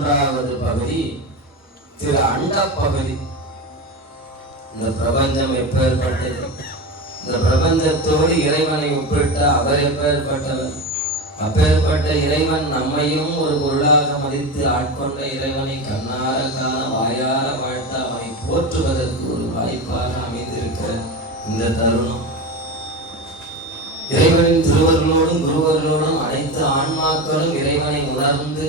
மூன்றாவது பகுதி திரு அண்ட பகுதி. இந்த பிரபஞ்சம் எப்பேற்பட்டது? இந்த பிரபஞ்சத்தோடு இறைவனை ஒப்பிட்ட அவர் எப்பேற்பட்டவர்? அப்பேற்பட்ட இறைவன் நம்மையும் ஒரு பொருளாக மதித்து ஆட்கொண்ட இறைவனை கண்ணார காண வாயார வாழ்த்த அவனை போற்றுவதற்கு ஒரு வாய்ப்பாக அமைந்திருக்கிற இந்த தருணம், இறைவனின் திருவர்களோடும் குருவர்களோடும் அனைத்து ஆன்மாக்களும் இறைவனை உணர்ந்து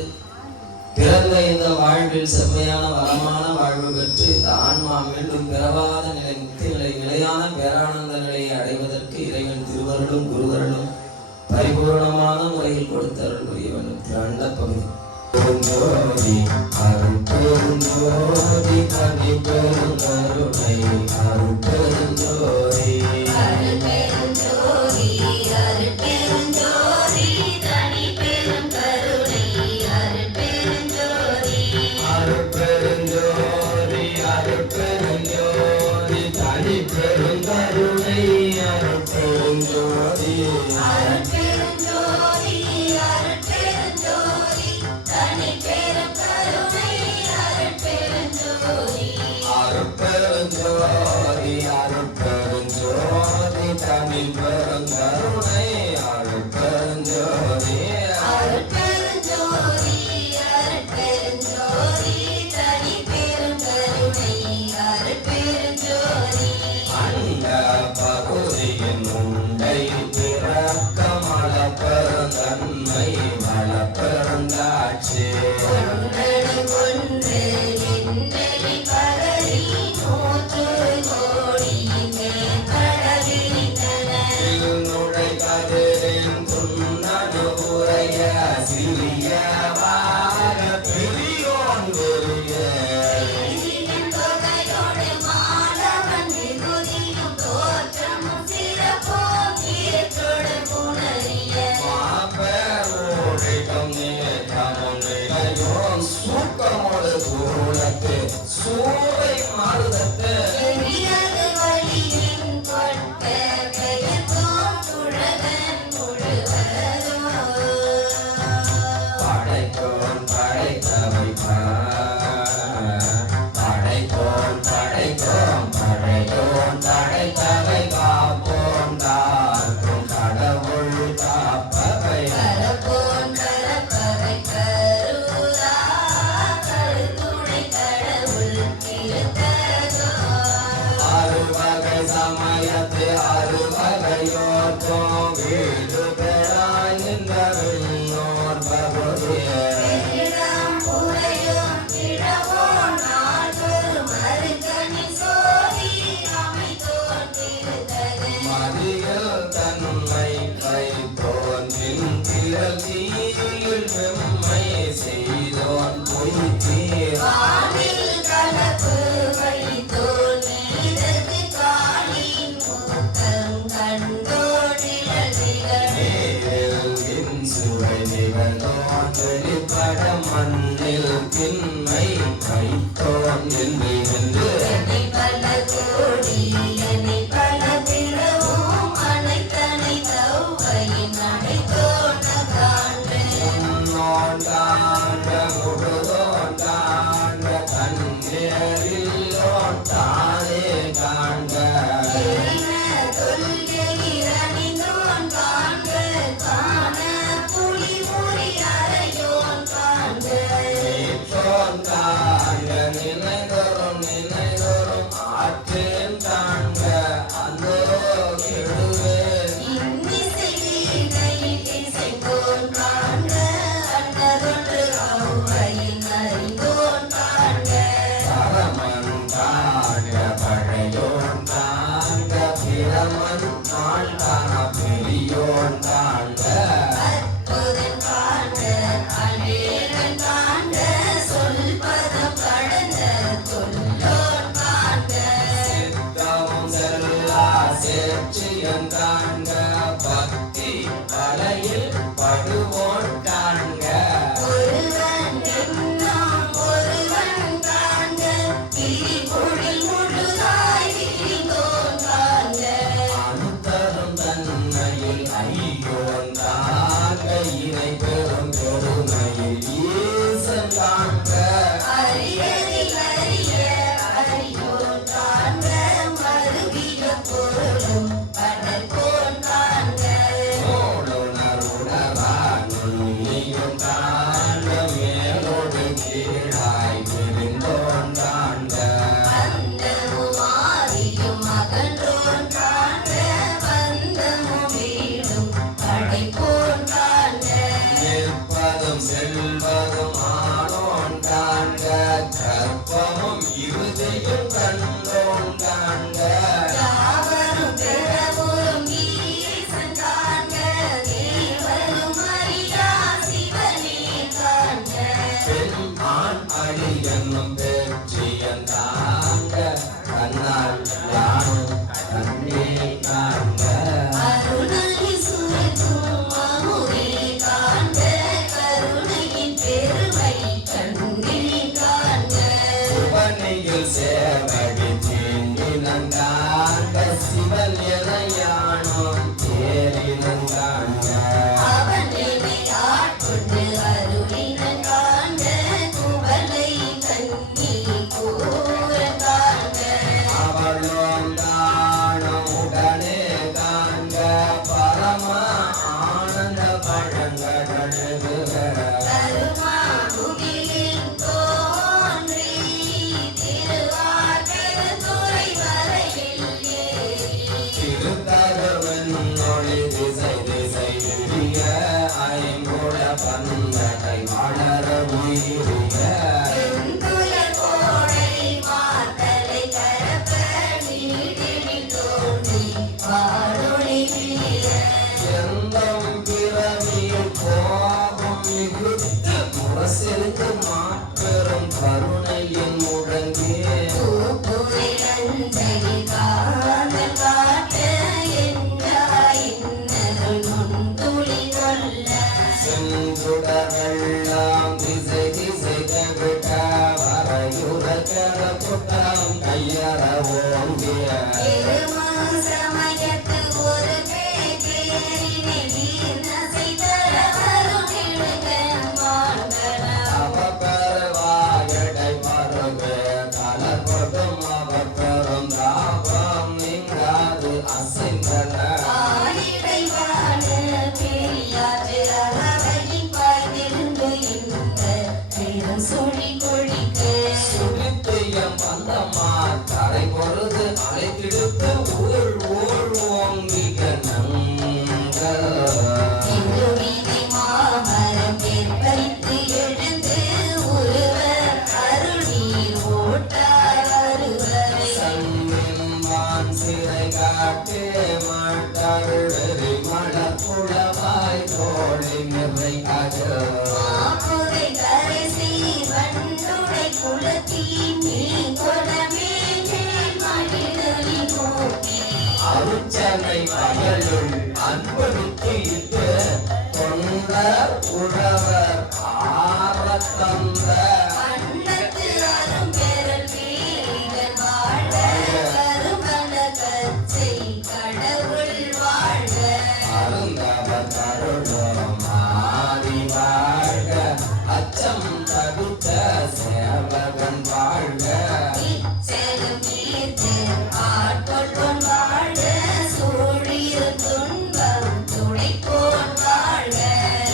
பிறந்த இந்த வாழ்வில் செம்மையான வளமான வாழ்வு பெற்று இந்த ஆன்மா மீண்டும் பிறவாத நிலை, முக்தி நிலை, நிலையான பேரானந்த நிலையை அடைவதற்கு இறைவன் திருவர்களும் குருவர்களும் பரிபூர்ணமான முறையில் கொடுத்தருள் புரிய வேண்டும். திரு அண்ட பகுதி. பெருஞ்சோதி அருள் பெருஞ்சோதி தனி பெருங்கருணை அருள் பெருஞ்சோதி அருள் பெருஞ்சோதி அருள் பெருஞ்சோதி தனி பெருங்கருணை அருள் பெருஞ்சோதி அருள் பெருஞ்சோதி அருள் பெருஞ்சோதி தனி பெருங்கருணை அருள் பெருஞ்சோதி என்னும் பெற்றியன் தாங்க கண்ணால் யானும் கண்ணே காண்க அருணை சுரக்கும் அமுதே காண்க கருணையின் பெருமை கண்ணில் காண்க சிவனையில் சேவடி தேங்கினங்காண்க சிவன் என யானும் தேரினங்காண்க அவன் என்னை ஆட்கொண்டு அருளினன் காண்க குவளை கண்ணி கூற காண்க அவளும் தானும் உடனே காண்க பரம ஆனந்த பழங்கழுகுக கருமாபுவியில் தோன்றி திருவார்பெருந்துறை வரையில் ஏறி திருக்கருவன் ஒளி திசை திசை விழிய ஐம்புல பந்தனை வளர உயிரிய செந்துயர் கோடை மாத்தலை கரப்ப நீடினில் தோன்றி வாழொளி வீர எந்தம் பிறவியில் கோபம் மிகுத்து முரசிற்கு மாப்பெரும் கருணையின் முழங்கே பூப்புரை அஞ்சலி காதல் காட்ட என்னாய் இன்னருள் முன்துளி கொள்ள செஞ்சுடரெல்லாம் திசை திசை கவிட்ட வரையுற கர புட்டம் கையற ஓங்கிய திருமாசமயத்து ஒரு பேரினை வீர்நசை தர வருணிடுக மாண்பனா அவப்பெருவாயடை பருகு கலர்கொடும் அவர் பெரும் தாபம் நீங்காது அசைந்தன ஆயிடைவான பெரியாற்று அகவையின் பாய்ந்திருந்து இந்த பெரும் சுழி கொழிக்க சுழித்துயம் வந்தமா தரை பொழுது அழைத்திடுத்து ஊழ் ஊழ் ஓங்கிக நங்க திருவிதி மாமரம் ஏற்பறித்து எழுந்து ஒருவர் அருளீர் ஓட்டார் வருவரை சங்கின்பான் சிறை காட்டே மாட்டருளறி மலப்புலவாய் தோழி நிறை அது மாப்புரை கரைசி வண்டுடை குலத்தி நீ கொடமே மனிதனி போக்கி அருச்சனை வயலுள் அன்புக்கு இட்டு தொண்டர் உழவர் ஆரத்தந்த அண்டத்து அரும் பெறல் வீரன் வாழ கருமண கச்சை கடவுள் வாழ்க அருந்தவர் கருளும் ஆதி வாழ்க அச்சம் தடுத்த சேவகன் வாழ்க இச்செலும் ஈர்த்து ஆட்கொள்வோன் வாழ்க சூழில் துன்பம் துடைப்போன் வாழ்க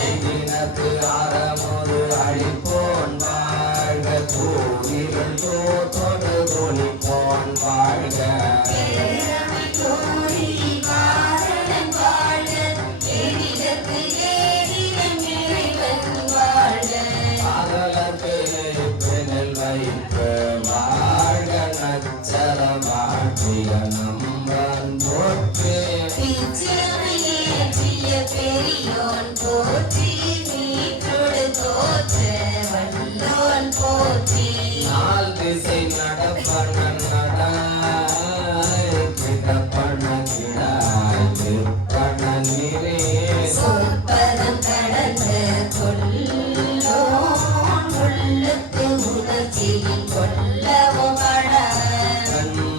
எதினக்கு அறமொரு அழிப்போன் வாழ்க தூவிகள் தோத்தொடு துணிப்போன் வாழ்க பேரமை கோரி காரணம் வாழ்க எதிரக்கு ஏதினம் இறைவன் வாழ்க அகலக்கு பெண்ணில் வைப்பு வாழ்க நச்சர மாற்றிய நம்பன் போற்று பிச்சமை ஏற்றிய பெரியோன் போற்றி நீற்றொடு தோற்ற வல்லோன் போற்றி நாள் திசை நடப்பன நடாய் கிடப்பன கிடாய் நிற்பன நீரே சொற்பதம் கடந்த கொல்லோன் உள்ளத்து உணர்ச்சியில் கொல்லவும் பட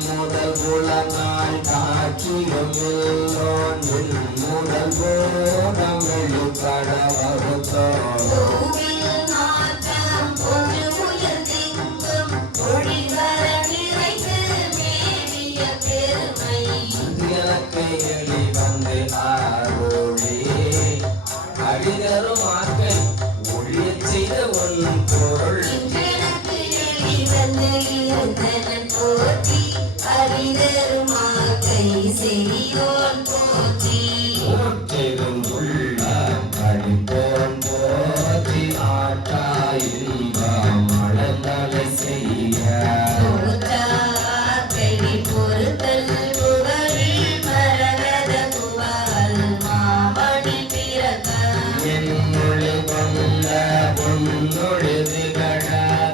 முதல் குலநாள் காட்சியும் எல்லோன் முதல் போனம் வெளிப்பட வகுத்தோம் பூவில் நாட்டம் ஒரு உயர்ந்தெங்கும் ஒளிவர நிறைந்து மேவிய பெருமை எனக்கு எளி வந்து ஆரோழி அடிதரும் ஆக்கை ஒழியச் செய்த உன் பொருள் இன்றெனக்கு எளி வந்து இருந்தனன் போற்றி அறிதருமாக்கை செய்யோன் போற்றி ஊற்றெருந்துள்ள கடிப்போன் போற்றி ஆட்டாயின்பம் அளந்தலை செய்ய போற்றாக்கை பொறுத்தல் புகழில் மரகத குவல் மாமணி பிறக்க என்னொழி கொண்ட பொன்னொழி திகழ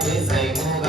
திசை முக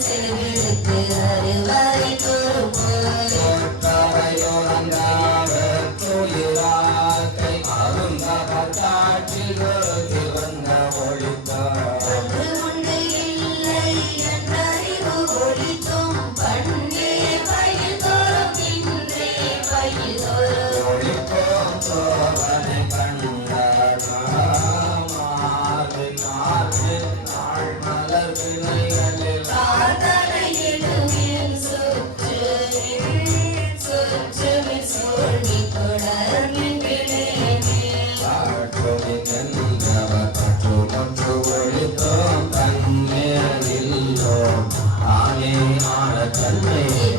செவிலுக்கு அறுவரை தோறும் போய் ஒன்று உண்டு இல்லை என்றறிவு ஒளித்தும் பண்டே பயில் தோறும் இன்றே பயில் தோறும் காதலையிடுமின் சுற்றுமின் சூழ்நி தொடர்மின் விளையனே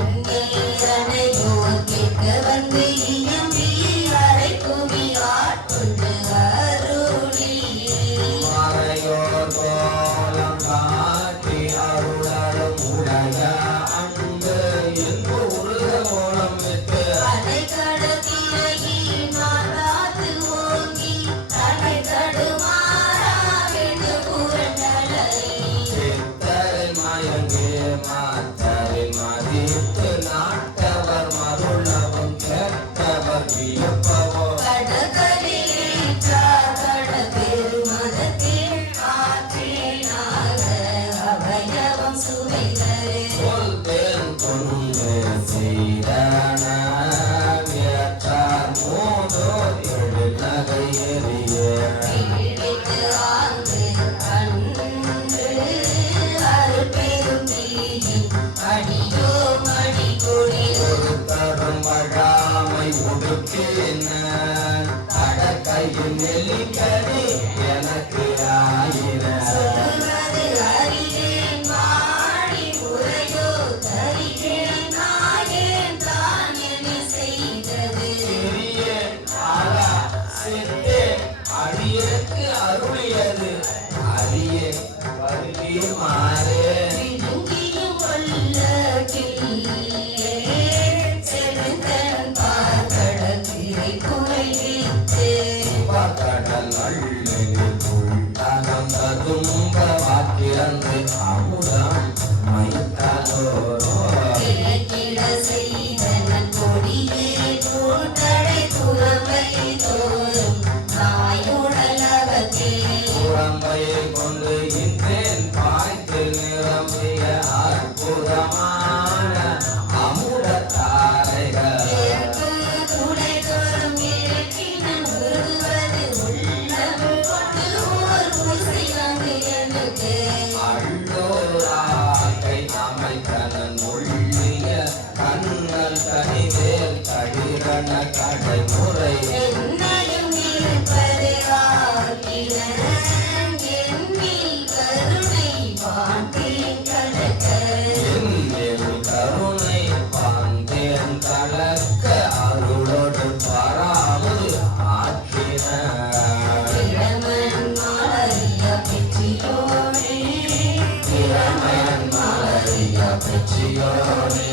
எங்கேயனையோர் கேட்க வந்து இயம்பி அரைக்குமி ஆட்கொண்டு அருளியே அலை கடத்திரையை நான் காத்து ஓங்கி தலை தடுமாறா வெண்டு புரண்டலை கடகரிலேற்றார் கடபெருமதத்தில் ஆற்றேனாக அவயவம் சுவைதரே விழித்து ஆங்கு அன்று அருட்பெரும் தீயின் அடியோ மணிக்கொடி எனக்கு ஆயிரம் சொல்லுவது அறியேன் மாடி உரையோ தரிகேன் நாயேன் தான் என்ன செய்தது அடியேற்கு அருளியது அரிய வருகி மாறே விழுங்கியும் கொள்ளக்கில்லே செழுந்தன் பார்க்கடத்திரை குறைவித்து கடல் அள்ளுக்குள் அகந்ததும்ப வாக்கிரந்து அமுதம் மைத்தலோரோ கிழக்கிட செய்தனன் கொடியே கூட்டடை துறவை தோறும் நாயுடலகத்தே குழந்தையை கொண்டு இன்றேன் பாய்த்து நிரம்பிய அற்புதமான அமுதத்தாரைகள் துணை தோறும் இறக்கினன் உருவது உள்ளம் கொண்டு ஓர் ஊசி வந்து எனக்கு அள்ளோராக்கை அமைத்தனன் உள்ளிய கண்ணல் தனிவேல் கடிரண கடைமுறை என்னையும் இருப்பது ஆகினன் என்னில் கருணை வாண்டேன் கடக்க என்னில் கருணை பாந்தேன் கலக்க அருளோடு பராமுது ஆக்கினார் இளமன் மாலரிய பெற்றியோனே திறமையன் மலரிய பெற்றியோனே